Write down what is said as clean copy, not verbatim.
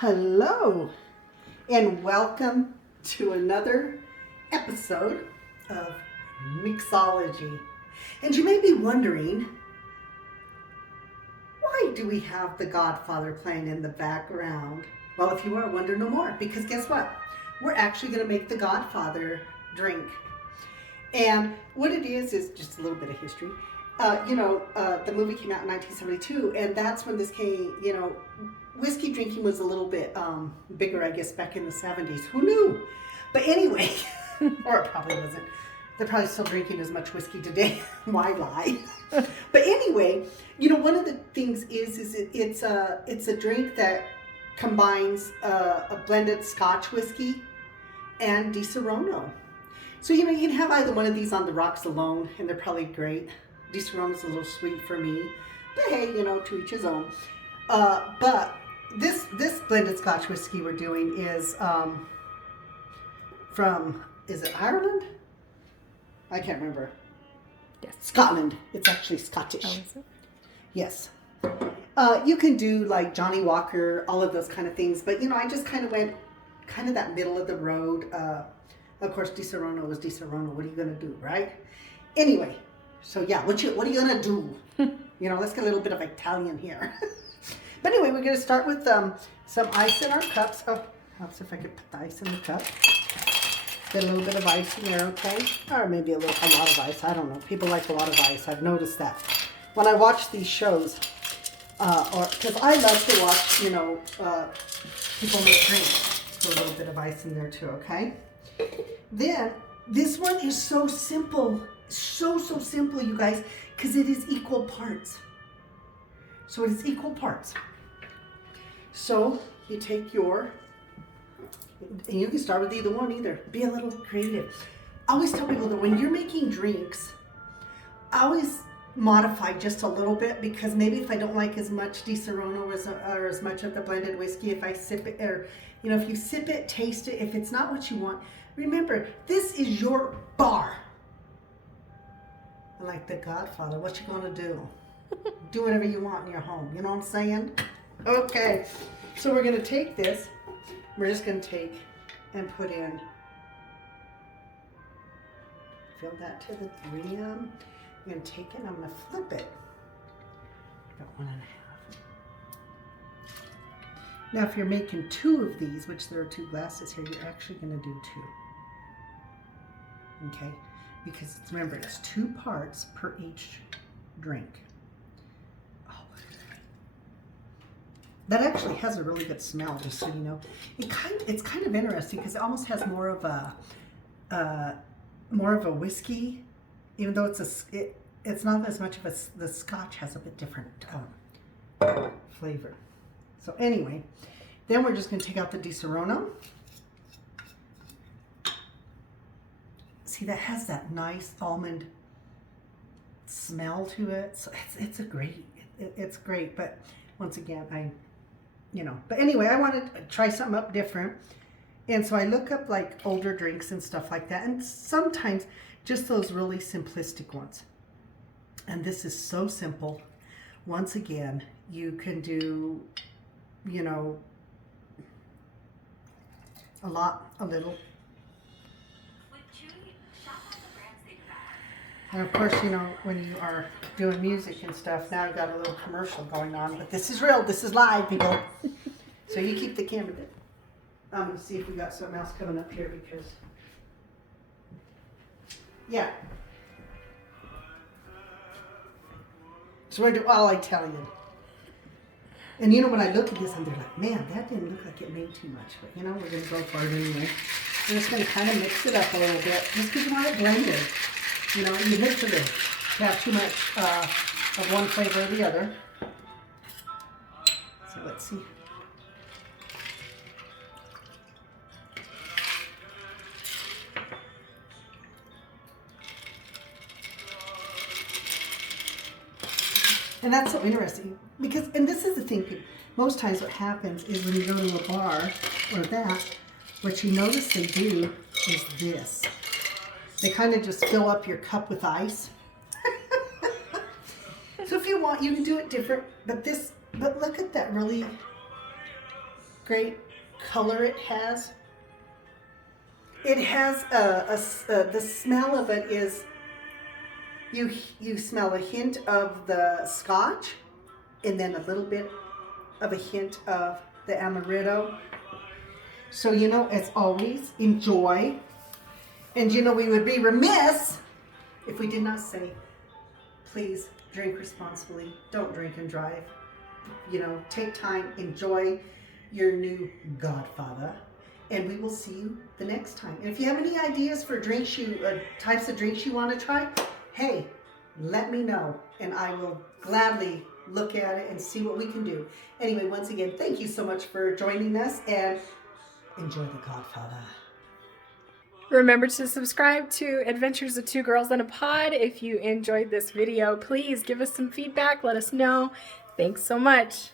Hello, and welcome to another episode of Mixology. And you may be wondering, why do we have the Godfather playing in the background? Well, if you are, wonder no more, because guess what? We're actually going to make the Godfather drink. And what it is just a little bit of history. The movie came out in 1972, and that's when this came, whiskey drinking was a little bit bigger, I guess, back in the 70s. Who knew? But anyway, or it probably wasn't. They're probably still drinking as much whiskey today. Why lie? But anyway, one of the things is it's a drink that combines a blended Scotch whiskey and Di Serono. So, you can have either one of these on the rocks alone, and they're probably great. Di Serono's a little sweet for me, but hey, to each his own. But this blended Scotch whiskey we're doing is from, is it Ireland? I can't remember. Yes. Scotland. It's actually Scottish. Oh, is it? Yes. You can do like Johnny Walker, all of those kind of things, but I just kind of went that middle of the road. Of course, Di Serono was Di Serono. What are you gonna do, right? Anyway, so yeah, what are you gonna do? Let's get a little bit of Italian here. But anyway, we're gonna start with some ice in our cups. Oh, helps if I could put the ice in the cup. Get a little bit of ice in there, okay? Or maybe a lot of ice. I don't know. People like a lot of ice. I've noticed that when I watch these shows, or because I love to watch, people make drinks. So a little bit of ice in there too, okay? Then this one is so simple, so simple, you guys, because it is equal parts. So it is equal parts. So you take and you can start with either one either. Be a little creative. I always tell people that when you're making drinks, I always modify just a little bit, because maybe if I don't like as much Di Serono or as much of the blended whiskey, if I sip it, or if you sip it, taste it, if it's not what you want, remember, this is your bar. Like the Godfather, what you gonna do? Do whatever you want in your home, you know what I'm saying? Okay, so we're gonna take this, we're just gonna take and put in, fill that to the brim, I'm gonna take it and I'm gonna flip it. About 1.5. Now if you're making 2 of these, which there are 2 glasses here, you're actually gonna do 2. Okay, because remember, it's 2 parts per each drink. Oh, look at that. That actually has a really good smell, just so you know. It's kind of interesting because it almost has more of a whiskey, even though it's not as much of the Scotch has a bit different flavor. So anyway, then we're just going to take out the Di Serono. See, that has that nice almond smell to it. So it's great. But once again, but anyway, I wanted to try something up different. And so I look up like older drinks and stuff like that. And sometimes just those really simplistic ones. And this is so simple. Once again, you can do, a lot, a little. And of course, when you are doing music and stuff, now I've got a little commercial going on, but this is real, this is live, people. So you keep the camera there. I'm going to see if we got something else coming up here, because, yeah. So we're going to do all Italian. And when I look at this, I'm like, man, that didn't look like it made too much. But, we're going to go for it anyway. We're just going to kind of mix it up a little bit, just because you want it blended. You hate to have too much of one flavor or the other. So let's see. And that's so interesting because, and this is the thing, most times what happens is when you go to a bar or that, what you notice they do is this. They kind of just fill up your cup with ice. So if you want, you can do it different, but look at that really great color it has. It has the smell of it is, you smell a hint of the Scotch, and then a little bit of a hint of the Amaretto. So, you know, as always, enjoy. And, you know, we would be remiss if we did not say, please drink responsibly. Don't drink and drive. You know, take time, enjoy your new Godfather. And we will see you the next time. And if you have any ideas for drinks types of drinks you want to try, hey, let me know. And I will gladly look at it and see what we can do. Anyway, once again, thank you so much for joining us, and enjoy the Godfather. Remember to subscribe to Adventures of Two Girls in a Pod. If you enjoyed this video, please give us some feedback. Let us know. Thanks so much.